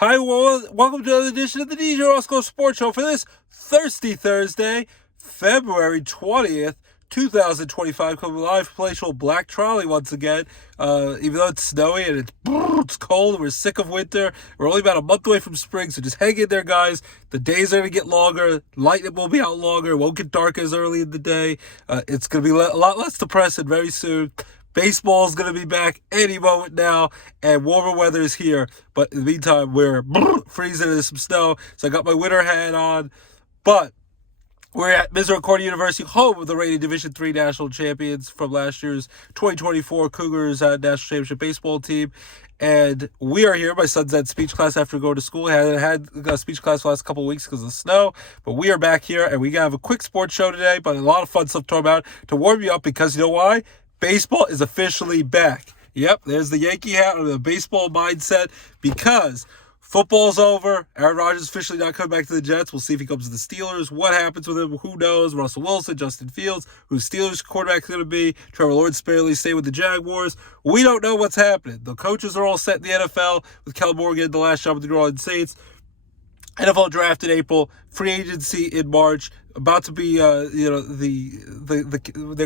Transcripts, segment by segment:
Hi, welcome to another edition of the DJ Roscoe Sports Show for this Thirsty Thursday, February 20th, 2025. Coming live from Palatial Black Trolley once again. Even though it's snowy and it's cold and we're sick of winter, we're only about a month away from spring, so just hang in there, guys. The days are going to get longer. Light will be out longer. It won't get dark as early in the day. It's going to be a lot less depressing very soon. Baseball's going to be back any moment now, and warmer weather is here. But in the meantime, we're freezing in some snow, so I got my winter hat on. But we're at Misericordia University, home of the reigning Division III national champions from last year's 2024 Cougars National Championship baseball team. And we are here. My son's at speech class after going to school. He hadn't had a speech class the last couple of weeks because of the snow. But we are back here, and we have a quick sports show today, but a lot of fun stuff to talk about to warm you up because you know why? Baseball is officially back. Yep, there's the Yankee hat or the baseball mindset because football's over. Aaron Rodgers is officially not coming back to the Jets. We'll see if he comes to the Steelers. What happens with him? Who knows? Russell Wilson, Justin Fields, who's Steelers quarterback going to be. Trevor Lawrence barely stay with the Jaguars. We don't know what's happening. The coaches are all set in the NFL with Kellen Moore getting the last job with the New Orleans Saints. NFL draft in April, free agency in March. About to be, they're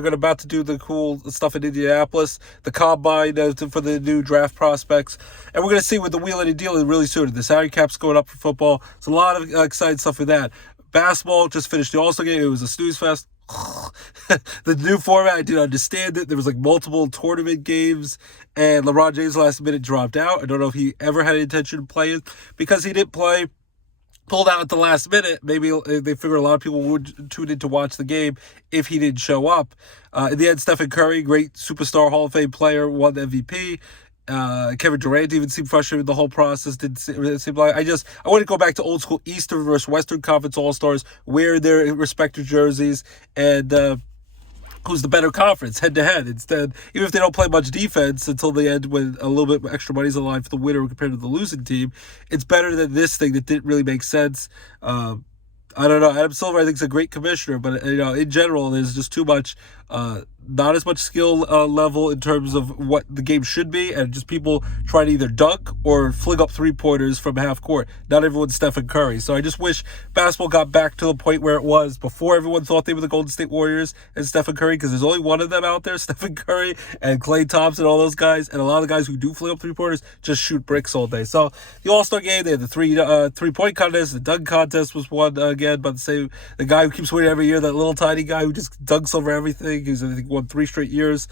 about to do the cool stuff in Indianapolis, the combine for the new draft prospects, and we're going to see with the wheeling and dealing really soon. The salary cap's going up for football. It's a lot of exciting stuff with that. Basketball just finished the All-Star game. It was a snooze fest. The new format, I didn't understand it. There was like multiple tournament games, and LeBron James last minute dropped out. I don't know if he ever had intention of playing because he didn't play. Pulled out at the last minute. Maybe they figured a lot of people would tune in to watch the game if he didn't show up. In the end, Stephen Curry, great superstar Hall of Fame player, won the MVP. Kevin Durant even seemed frustrated with the whole process. Didn't seem like I want to go back to old school Eastern versus Western Conference All-Stars, wear their respective jerseys, and who's the better conference head-to-head. Instead, even if they don't play much defense until the end when a little bit extra money's on the line for the winner compared to the losing team, it's better than this thing that didn't really make sense. I don't know. Adam Silver, I think, is a great commissioner, but in general, there's just too much, not as much skill level in terms of what the game should be, and just people trying to either dunk or fling up three-pointers from half court. Not everyone's Stephen Curry. So I just wish basketball got back to the point where it was before everyone thought they were the Golden State Warriors and Stephen Curry, because there's only one of them out there, Stephen Curry and Klay Thompson, all those guys, and a lot of the guys who do fling up three-pointers just shoot bricks all day. So the All-Star game, they had the three-point contest. The dunk contest was won again by the guy who keeps winning every year, that little tiny guy who just dunks over everything. He's, I think, won 3 straight years.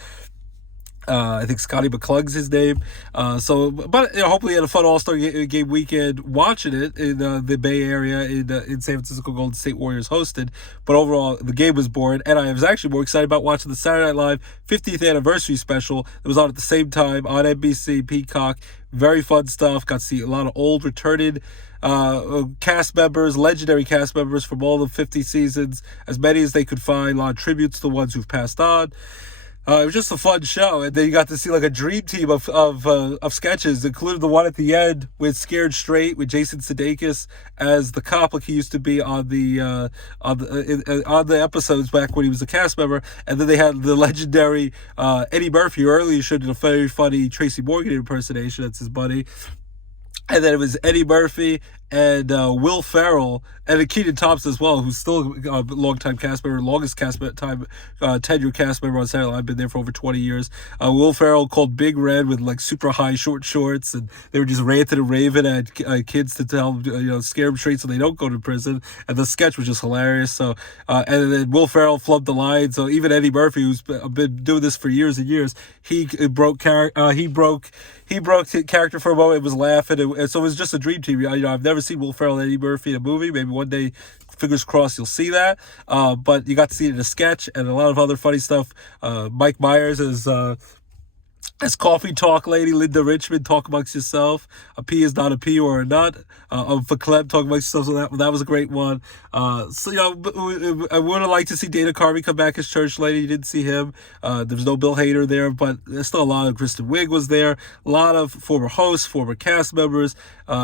I think Scotty McClung's his name. But hopefully, he had a fun All-Star game weekend watching it in the Bay Area in San Francisco. Golden State Warriors hosted. But overall, the game was boring, and I was actually more excited about watching the Saturday Night Live 50th anniversary special. It was on at the same time on NBC Peacock. Very fun stuff. Got to see a lot of old returning cast members, legendary cast members from all the 50 seasons, as many as they could find. A lot of tributes to the ones who've passed on. It was just a fun show, and then you got to see like a dream team of sketches, including the one at the end with Scared Straight with Jason Sudeikis as the cop, like he used to be on the episodes back when he was a cast member, and then they had the legendary Eddie Murphy, who earlier showed a very funny Tracy Morgan impersonation. That's his buddy. And then it was Eddie Murphy and Will Ferrell and Kenan Thompson as well, who's still a long-time cast member, longest tenured cast member on Saturday Night Live. I've been there for over 20 years. Will Ferrell called Big Red with like super high short shorts, and they were just ranting and raving at kids to tell them, scare them straight so they don't go to prison. And the sketch was just hilarious. So, and then Will Ferrell flubbed the line. So even Eddie Murphy, who's been doing this for years and years, he broke character for a moment. It was laughing, and so it was just a dream team. I've never seen Will Ferrell and Eddie Murphy in a movie. Maybe one day, fingers crossed, you'll see that. But you got to see it in a sketch and a lot of other funny stuff. Mike Myers as Coffee Talk Lady, Linda Richmond, Talk Amongst Yourself. A P is not a P or a nut. For Clem, Talk Amongst Yourself. So that was a great one. I would have liked to see Dana Carvey come back as Church Lady. You didn't see him. There was no Bill Hader there, but there's still a lot of Kristen Wiig was there. A lot of former hosts, former cast members.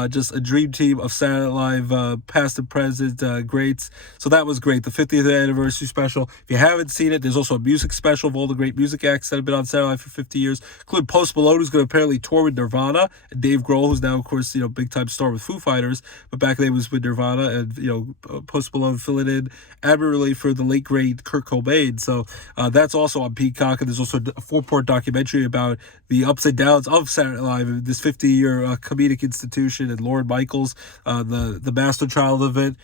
Just a dream team of Saturday Night Live, past and present greats. So that was great. The 50th anniversary special. If you haven't seen it, there's also a music special of all the great music acts that have been on Saturday Night Live for 50 years including Post Malone, who's going to apparently tour with Nirvana, and Dave Grohl, who's now, of course, big time star with Foo Fighters, but back then he was with Nirvana, and Post Malone filling in admirably for the late great Kurt Cobain. So that's also on Peacock, and there's also a 4-part documentary about the ups and downs of Saturday Night Live, this 50-year comedic institution, and Lorne Michaels, the master child of it,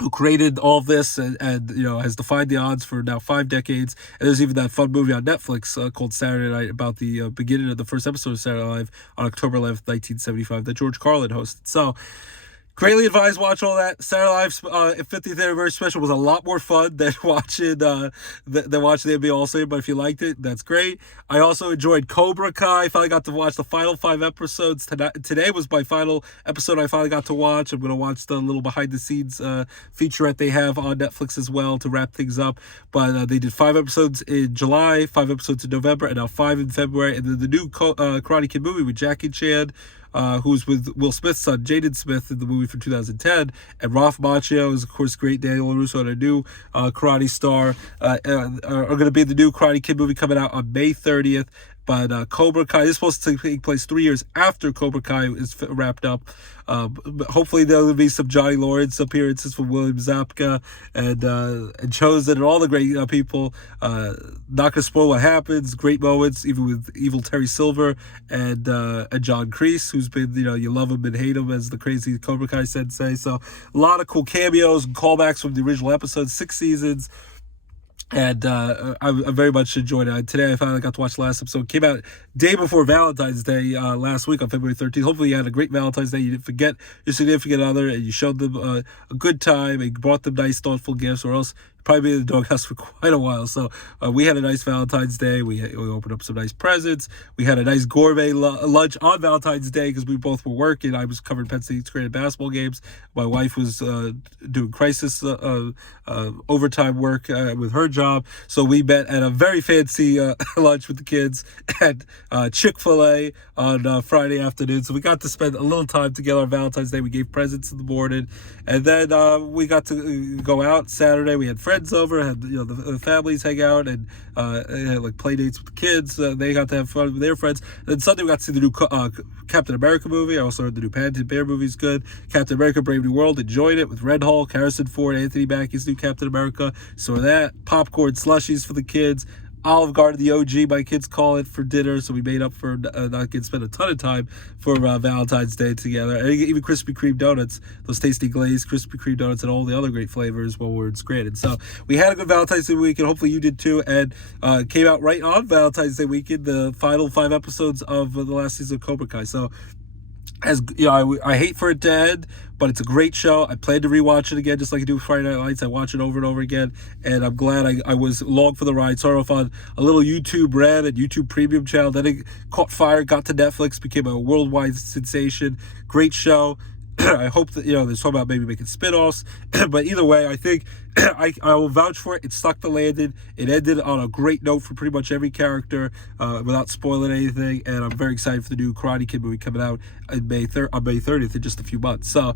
who created all of this and has defied the odds for now 5 decades. And there's even that fun movie on Netflix called Saturday Night, about the beginning of the first episode of Saturday Night Live on October 11th, 1975, that George Carlin hosted. So greatly advised watch all that. Saturday Night Live's 50th anniversary special was a lot more fun than watching the NBA All-Star, but if you liked it, that's great. I also enjoyed Cobra Kai. I finally got to watch the final 5 episodes. Today was my final episode I finally got to watch. I'm going to watch the little behind-the-scenes featurette they have on Netflix as well to wrap things up. But they did 5 episodes in July, 5 episodes in November, and now 5 in February. And then the new Karate Kid movie with Jackie Chan, who's with Will Smith's son, Jaden Smith, in the movie from 2010. And Ralph Macchio is, of course, great. Daniel LaRusso and a new karate star are going to be in the new Karate Kid movie coming out on May 30th. But Cobra Kai is supposed to take place 3 years after Cobra Kai is wrapped up. Hopefully there will be some Johnny Lawrence appearances from William Zabka and Chosen and all the great people. Not going to spoil what happens. Great moments, even with evil Terry Silver and John Kreese, who's been, you love him and hate him as the crazy Cobra Kai sensei. So a lot of cool cameos and callbacks from the original episodes, 6 seasons. And I very much enjoyed it. Today I finally got to watch the last episode. It came out day before Valentine's Day last week on February 13th. Hopefully you had a great Valentine's Day. You didn't forget your significant other, and you showed them a good time and brought them nice, thoughtful gifts, or else you'd probably be in the doghouse for quite a while. So we had a nice Valentine's Day. We opened up some nice presents. We had a nice gourmet lunch on Valentine's Day because we both were working. I was covering Penn State's graded basketball games. My wife was doing crisis overtime work with her job. So we met at a very fancy lunch with the kids at Chick-fil-A on Friday afternoon. So we got to spend a little time together on Valentine's Day. We gave presents in the morning. And then we got to go out Saturday. We had friends over, had the families hang out, and had like play dates with the kids. They got to have fun with their friends. And then Sunday we got to see the new Captain America movie. I also heard the new Paddington Bear movie is good. Captain America Brave New World, enjoyed it with Red Hulk, Harrison Ford, Anthony Mackie's new Captain America. So that, popcorn, slushies for the kids. Olive Garden, the OG, my kids call it, for dinner. So we made up for not getting spend a ton of time for Valentine's Day together. And even Krispy Kreme donuts, those tasty glazed Krispy Kreme donuts, and all the other great flavors while we're granted. So we had a good Valentine's Day weekend. Hopefully you did too. And came out right on Valentine's Day weekend, the final 5 episodes of the last season of Cobra Kai. So, as I hate for it to end, but it's a great show. I plan to rewatch it again, just like I do with Friday Night Lights. I watch it over and over again, and I'm glad I was along for the ride. Started off on a little YouTube Red and YouTube Premium channel. Then it caught fire, got to Netflix, became a worldwide sensation. Great show. I hope that, they're talking about maybe making spin-offs. But either way, I think I will vouch for it. It stuck the landing. It ended on a great note for pretty much every character without spoiling anything. And I'm very excited for the new Karate Kid movie coming out on May 30th in just a few months. So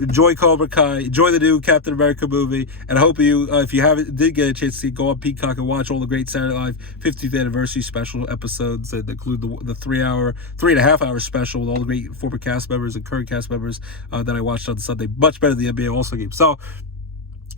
enjoy Cobra Kai. Enjoy the new Captain America movie. And I hope you, if you did get a chance to see, go on Peacock and watch all the great Saturday Night Live 50th anniversary special episodes that include the 3.5 hour special with all the great former cast members and current cast members that I watched on Sunday. Much better than the NBA All-Star game. So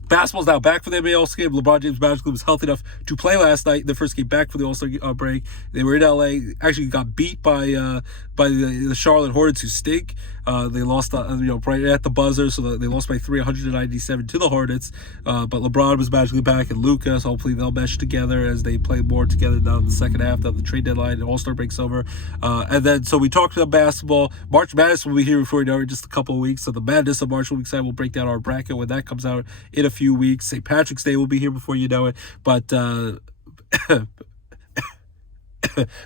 basketball's now back for the NBA All-Star game. LeBron James magically was healthy enough to play last night. The first game back for the All-Star break. They were in LA. Actually got beat by the Charlotte Hornets, who stink. They lost right at the buzzer, so they lost by 197 to the Hornets. But LeBron was magically back, and Luka, so hopefully they'll mesh together as they play more together now in the second half. Now the trade deadline and All-Star break's over. And then, so we talked about basketball. March Madness will be here before you know it, in just a couple of weeks. So the Madness of March will be excited. We'll break down our bracket when that comes out in a few weeks. St. Patrick's Day will be here before you know it. But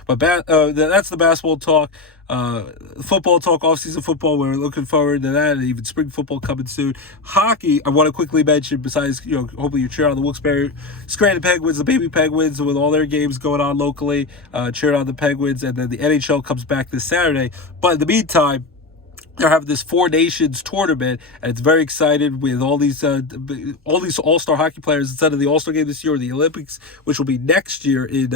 but that's the basketball talk. Football talk, off-season football, we're looking forward to that, and even spring football coming soon. Hockey, I want to quickly mention, besides, hopefully you're cheering on the Wilkes-Barre Scranton Penguins, the baby Penguins, with all their games going on locally, cheering on the Penguins, and then the NHL comes back this Saturday. But in the meantime, they're having this Four Nations tournament, and it's very excited with all these all-star hockey players. Instead of the All-Star game this year or the Olympics, which will be next year in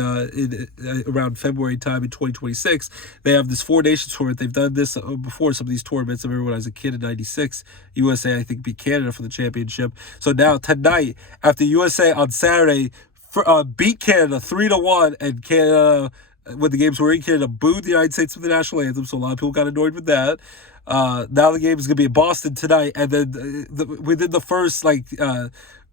around February time in 2026, they have this Four Nations tournament. They've done this before, some of these tournaments. I remember when I was a kid in '96, USA I think beat Canada for the championship. So now tonight, after USA on Saturday beat Canada 3-1, and Canada, when the games were in Canada, booed the United States with the national anthem, so a lot of people got annoyed with that. Now the game is going to be in Boston tonight, and then within the first,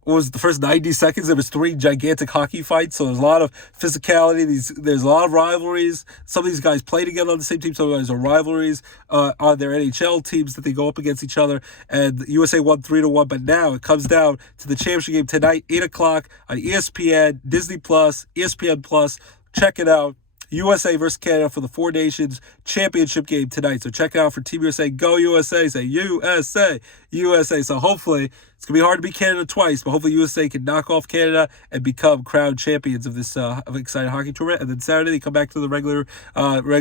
the first 90 seconds, there was 3 gigantic hockey fights, so there's a lot of physicality. There's a lot of rivalries. Some of these guys play together on the same team. Some of these are rivalries on their NHL teams that they go up against each other, and USA won 3-1, but now it comes down to the championship game tonight, 8 o'clock on ESPN, Disney+, ESPN+. Check it out. USA versus Canada for the Four Nations championship game tonight. So check it out for Team USA. Go USA. Say USA. USA. So hopefully, it's going to be hard to beat Canada twice, but hopefully USA can knock off Canada and become crowned champions of this exciting hockey tournament. And then Saturday, they come back to the regular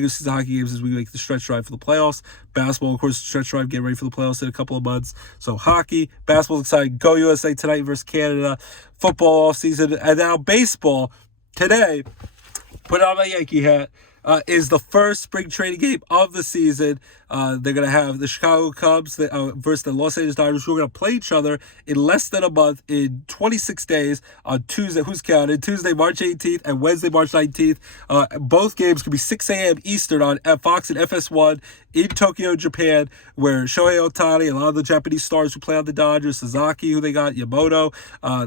season hockey games as we make the stretch drive for the playoffs. Basketball, of course, stretch drive, getting ready for the playoffs in a couple of months. So hockey, basketball's exciting. Go USA tonight versus Canada. Football off season. And now baseball today. Put on my Yankee hat, is the first spring training game of the season. They're going to have the Chicago Cubs versus the Los Angeles Dodgers, who are going to play each other in less than a month, in 26 days, on Tuesday. Who's counted? Tuesday, March 18th, and Wednesday, March 19th. Both games could be 6 a.m. Eastern on Fox and FS1 in Tokyo, Japan, where Shohei Ohtani, a lot of the Japanese stars who play on the Dodgers, Sasaki, who they got, Yamamoto,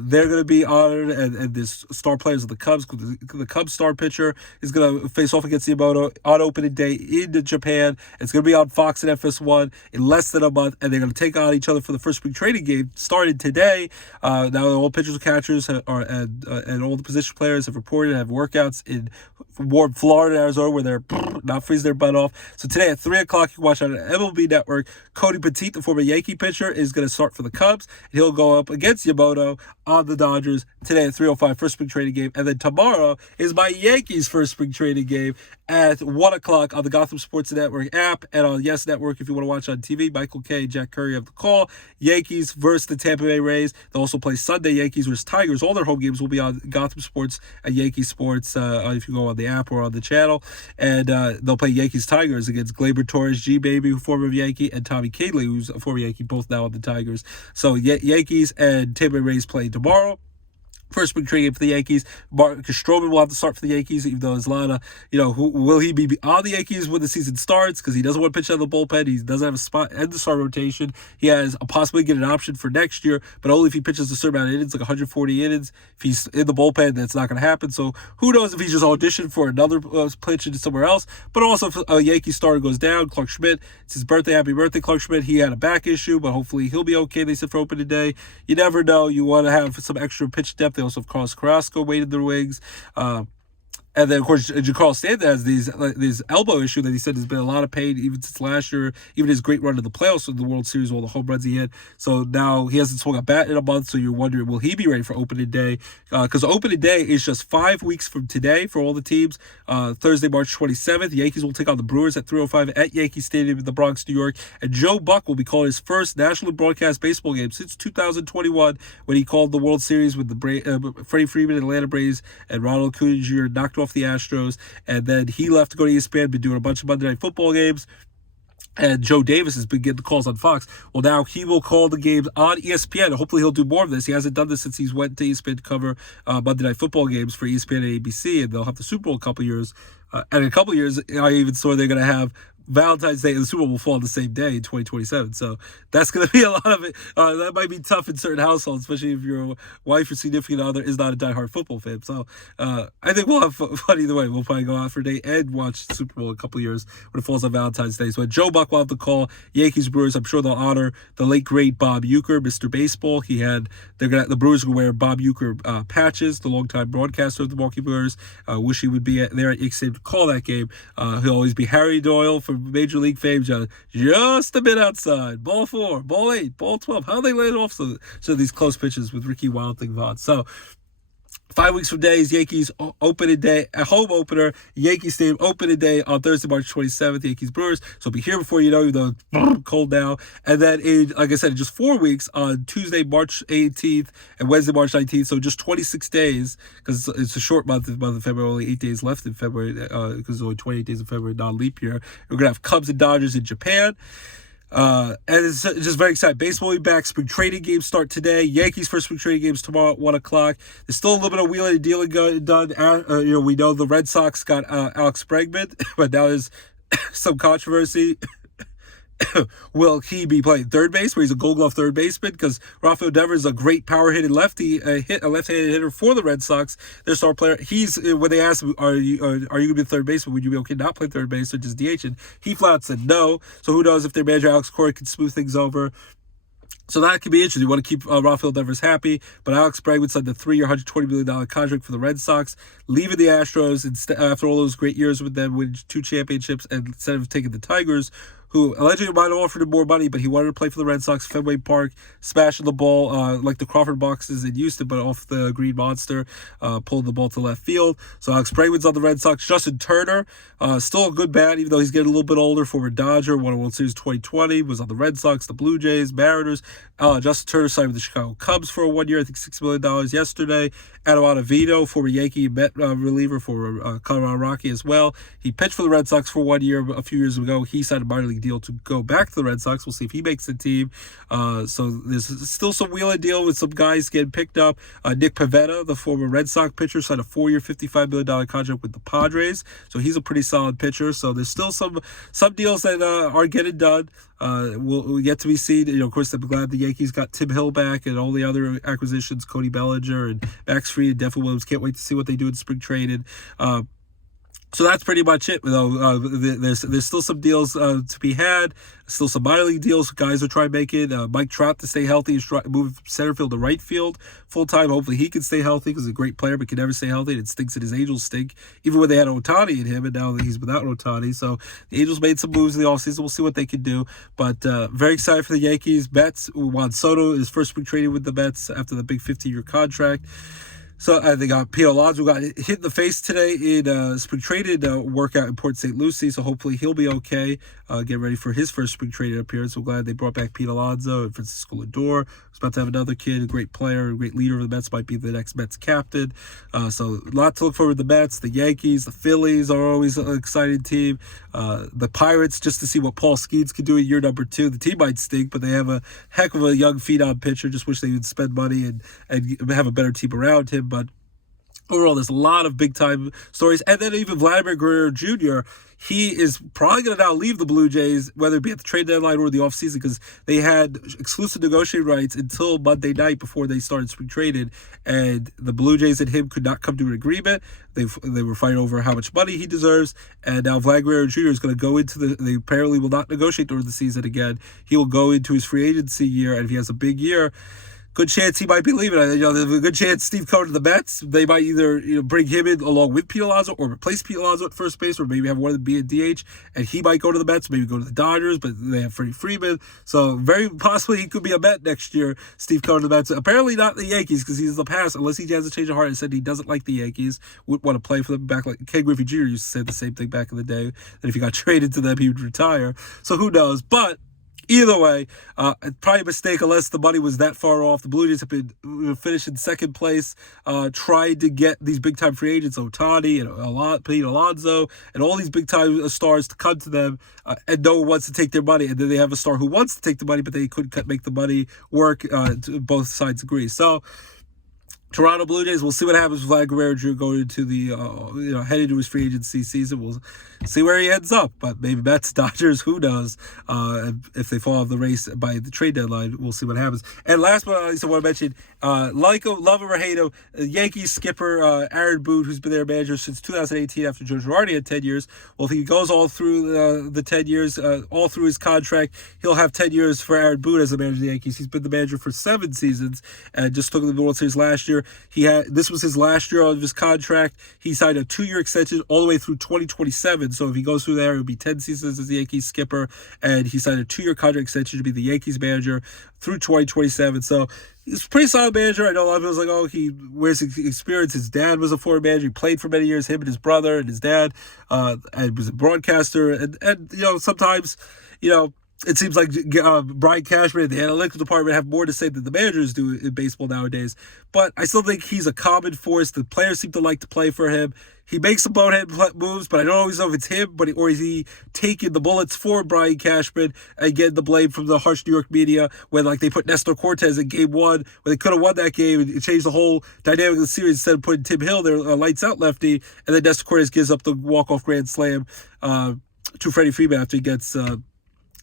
they're going to be honored, and this star players of the Cubs. The Cubs star pitcher is going to face off against Yamamoto on opening day in Japan. It's going to be on Fox and FS1 in less than a month, and they're going to take on each other for the first spring training game started today. Now all pitchers and catchers and all the position players have reported have workouts in warm Florida, Arizona, where they're not freezing their butt off. So today at 3 o'clock, you can watch on MLB Network. Cody Petit, the former Yankee pitcher, is going to start for the Cubs. He'll go up against Yamamoto on the Dodgers today at 3:05, first spring training game. And then tomorrow is my Yankees' first spring training game at 1 o'clock on the Gotham Sports Network app and on Yes Network if you want to watch on TV. Michael Kay, Jack Curry have the call. Yankees versus the Tampa Bay Rays. They'll also play Sunday Yankees versus Tigers. All their home games will be on Gotham Sports and Yankee Sports if you go on the app or on the channel. And they'll play Yankees Tigers against Gleyber Torres, G-Baby, who former Yankee, and Tommy Kahnle, who's a former Yankee, both now on the Tigers. So Yankees and Tampa Bay Rays play tomorrow. First spring training game for the Yankees. Marcus Stroman will have to start for the Yankees, even though there's a lot of, will he be on the Yankees when the season starts? Because he doesn't want to pitch out of the bullpen. He doesn't have a spot in the start rotation. He has a possibly get an option for next year, but only if he pitches a certain amount of innings, like 140 innings. If he's in the bullpen, that's not going to happen. So who knows if he's just auditioned for another pitch into somewhere else. But also, if a Yankee starter goes down, Clark Schmidt, it's his birthday. Happy birthday, Clark Schmidt. He had a back issue, but hopefully he'll be okay. They said for opening day. You never know. You want to have some extra pitch depth. They also have Carlos Carrasco waited their wings. And then, of course, Giancarlo Stanton has these elbow issue that he said has been a lot of pain even since last year, even his great run to the playoffs in the World Series, all the home runs he hit. So now he hasn't swung a bat in a month, so you're wondering, will he be ready for opening day? Because opening day is just 5 weeks from today for all the teams. Thursday, March 27th, the Yankees will take on the Brewers at 3:05 at Yankee Stadium in the Bronx, New York. And Joe Buck will be calling his first nationally broadcast baseball game since 2021 when he called the World Series with the Freddie Freeman, Atlanta Braves, and Ronald Acuna Jr. knocked off the Astros, and then he left to go to ESPN, been doing a bunch of Monday Night Football games, and Joe Davis has been getting the calls on Fox. Well, now he will call the games on ESPN. Hopefully he'll do more of this. He hasn't done this since he's went to ESPN to cover Monday Night Football games for ESPN and ABC, and they'll have the Super Bowl in a couple of years. And in a couple of years, I even saw they're going to have Valentine's Day and the Super Bowl will fall on the same day in 2027. So that's going to be a lot of it. That might be tough in certain households, especially if your wife or significant other is not a diehard football fan. So I think we'll have fun either way. We'll probably go out for a day and watch the Super Bowl in a couple of years when it falls on Valentine's Day. So Joe Buck will have the call. Yankees Brewers, I'm sure they'll honor the late great Bob Uecker, Mr. Baseball. The Brewers will wear Bob Uecker patches, the longtime broadcaster of the Milwaukee Brewers. Wish he would be there at Yankee Stadium to call that game. He'll always be Harry Doyle from Major League fame, just a bit outside. Ball 4, ball 8, ball 12. How they laid off so these close pitches with Ricky Wild Thing Vaughn. So 5 weeks from today is Yankees opening day, a home opener, Yankee Stadium opening day on Thursday, March 27th, Yankees Brewers. So it'll be here before you know, even though it's cold now. And then, like I said, in just 4 weeks on Tuesday, March 18th and Wednesday, March 19th. So just 26 days, because it's a short month of February, only 8 days left in February, because there's only 28 days in February, non-leap year. We're going to have Cubs and Dodgers in Japan. And it's just very exciting. Baseball will be back. Spring training games start today. Yankees first spring training games tomorrow at 1 o'clock. There's still a little bit of wheeling and dealing done. We know the Red Sox got Alex Bregman, but now there's some controversy. Will he be playing third base, where he's a Gold Glove third baseman? Because Rafael Devers is a great power-hitting lefty, a left-handed hitter for the Red Sox. Their star player. When they asked him, "Are you going to be third baseman? Would you be okay not play third base or just DH?" And he flat out said no. So who knows if their manager Alex Cora can smooth things over. So that could be interesting. You want to keep Rafael Devers happy, but Alex Bregman signed the 3-year, $120 million contract for the Red Sox, leaving the Astros after all those great years with them, winning 2 championships, and instead of taking the Tigers, who allegedly might have offered him more money, but he wanted to play for the Red Sox, Fenway Park, smashing the ball like the Crawford boxes in Houston, but off the Green Monster, pulling the ball to left field. So Alex Bregman's on the Red Sox. Justin Turner, still a good bat, even though he's getting a little bit older, former Dodger, won a World Series 2020, was on the Red Sox, the Blue Jays, Mariners. Justin Turner signed with the Chicago Cubs for 1 year, I think $6 million yesterday. Adam Ottavino, former Yankee Met reliever for Colorado Rocky as well. He pitched for the Red Sox for 1 year a few years ago. He signed a minor league deal to go back to the Red Sox. We'll see if he makes the team. So there's still some wheel and deal with some guys getting picked up. Nick Pivetta, the former Red Sox pitcher, signed a 4-year, $55 million contract with the Padres. So he's a pretty solid pitcher. So there's still some deals that are getting done. We'll yet to be seen. Of course, I'm glad the Yankees got Tim Hill back and all the other acquisitions, Cody Bellinger and Max Fried and Devin Williams. Can't wait to see what they do in spring training. So that's pretty much it. Though there's still some deals to be had. Still some minor league deals. Guys are trying to make it. Mike Trout to stay healthy. He's moving from center field to right field full time. Hopefully he can stay healthy because he's a great player but can never stay healthy. And it stinks that his Angels stink. Even when they had Ohtani in him, and now that he's without Ohtani. So the Angels made some moves in the offseason. We'll see what they can do. But very excited for the Yankees. Mets. Juan Soto is first spring training with the Mets after the big 15-year contract. So they got Pete Alonso got hit in the face today in spring training workout in Port St. Lucie. So hopefully he'll be okay. Get ready for his first spring training appearance. We're glad they brought back Pete Alonso and Francisco Lindor. Who's about to have another kid, a great player, a great leader of the Mets, might be the next Mets captain. So a lot to look forward to. The Mets, the Yankees, the Phillies are always an exciting team. The Pirates, just to see what Paul Skeens can do in year number 2. The team might stink, but they have a heck of a young phenom pitcher. Just wish they would spend money and have a better team around him. But overall, there's a lot of big-time stories. And then even Vladimir Guerrero Jr., he is probably going to now leave the Blue Jays, whether it be at the trade deadline or the offseason, because they had exclusive negotiating rights until Monday night before they started spring trading, and the Blue Jays and him could not come to an agreement. They were fighting over how much money he deserves, and now Vlad Guerrero Jr. is going to go into they apparently will not negotiate during the season again. He will go into his free agency year, and if he has a big year, good chance he might be leaving. There's a good chance Steve Cohen to the Mets. They might either bring him in along with Pete Alonso or replace Pete Alonso at first base, or maybe have one of them be a DH, and he might go to the Mets, maybe go to the Dodgers, but they have Freddie Freeman. So very possibly he could be a Met next year, Steve Cohen to the Mets. Apparently not the Yankees, because he's in the past, unless he has a change of heart and said he doesn't like the Yankees, wouldn't want to play for them back. Like Ken Griffey Jr. used to say the same thing back in the day, that if he got traded to them, he would retire. So who knows? But either way, probably a mistake unless the money was that far off. The Blue Jays have been finished in second place, trying to get these big-time free agents, Ohtani and Pete Alonso, and all these big-time stars to come to them, and no one wants to take their money. And then they have a star who wants to take the money, but they couldn't make the money work. Both sides agree. So Toronto Blue Jays, we'll see what happens with Vlad Guerrero Jr. going into the, heading to his free agency season. We'll see where he ends up, but maybe Mets, Dodgers, who knows? If they fall off the race by the trade deadline, we'll see what happens. And last but not least, I want to mention, like him, love him or hate him, Yankees skipper Aaron Boone, who's been their manager since 2018 after Joe Girardi had 10 years. Well, if he goes all through the 10 years, all through his contract, he'll have 10 years for Aaron Boone as the manager of the Yankees. He's been the manager for 7 seasons and just took the World Series last year. This was his last year of his contract. He signed a 2-year extension all the way through 2027. So if he goes through there, it would be 10 seasons as the Yankees skipper, and he signed a 2-year contract extension to be the Yankees manager through 2027. So he's a pretty solid manager. I know a lot of people was like, oh, where's his experience? His dad was a former manager. He played for many years, him and his brother and his dad, and was a broadcaster. And sometimes, it seems like Brian Cashman and the analytics department have more to say than the managers do in baseball nowadays. But I still think he's a common force. The players seem to like to play for him. He makes some bonehead moves, but I don't always know if it's him, or is he taking the bullets for Brian Cashman and getting the blame from the harsh New York media when they put Nestor Cortez in Game 1 when they could have won that game and it changed the whole dynamic of the series instead of putting Tim Hill, their lights-out lefty, and then Nestor Cortez gives up the walk-off grand slam to Freddie Freeman after he gets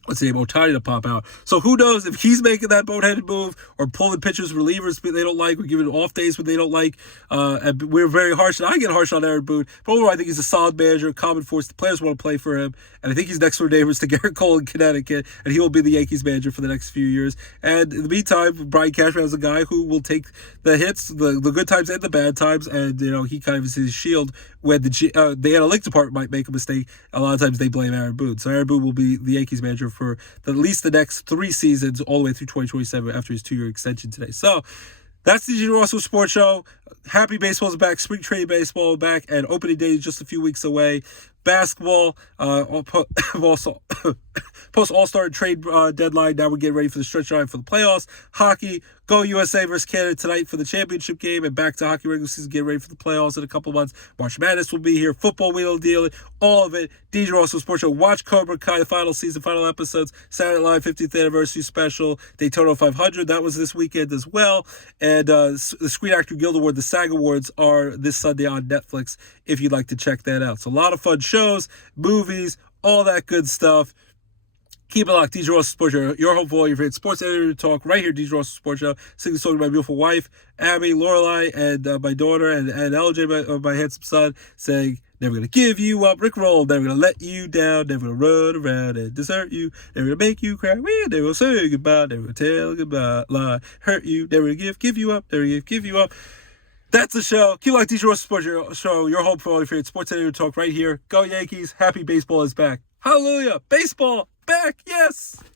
Ohtani to pop out. So who knows if he's making that boneheaded move or pulling pitchers, relievers they don't like, or giving off days when they don't like. And we're very harsh, and I get harsh on Aaron Boone. But overall, I think he's a solid manager, a common force. The players want to play for him. And I think he's next door neighbors to Garrett Cole in Connecticut, and he will be the Yankees manager for the next few years. And in the meantime, Brian Cashman is a guy who will take the hits, the good times and the bad times, and he kind of is his shield when the analytics department might make a mistake. A lot of times they blame Aaron Boone. So Aaron Boone will be the Yankees manager for at least the next 3 seasons, all the way through 2027 after his 2-year extension today. So that's the DJ Roscoe Sports Show. Happy baseball's back. Spring training baseball back, and opening day is just a few weeks away. Basketball, also post All-Star trade deadline. Now we're getting ready for the stretch line for the playoffs. Hockey, go USA versus Canada tonight for the championship game, and back to hockey regular season, get ready for the playoffs in a couple months. March Madness will be here. Football, wheel deal, all of it. DJ Roscoe Sports Show. Watch Cobra Kai, the final season, final episodes. Saturday Night Live 50th anniversary special. Daytona 500, that was this weekend as well. And the Screen Actor Guild Award, the SAG Awards, are this Sunday on Netflix if you'd like to check that out. So a lot of fun shows, movies, all that good stuff. Keep it locked. DJ Roscoe Sports Show, your home for all your favorite sports editor talk right here, DJ Roscoe Sports Show. Singing the song to my beautiful wife, Abby, Lorelai, and my daughter, and LJ, my handsome son, saying, never gonna give you up, Rick Roll, never gonna let you down, never gonna run around and desert you, never gonna make you cry, never gonna say goodbye, never gonna tell goodbye, lie, hurt you, never gonna give you up, never gonna give you up. That's the show. Keep like DJ Roscoe Sports Show, your home for all your favorite sports editor talk right here. Go Yankees. Happy baseball is back. Hallelujah. Baseball back. Yes.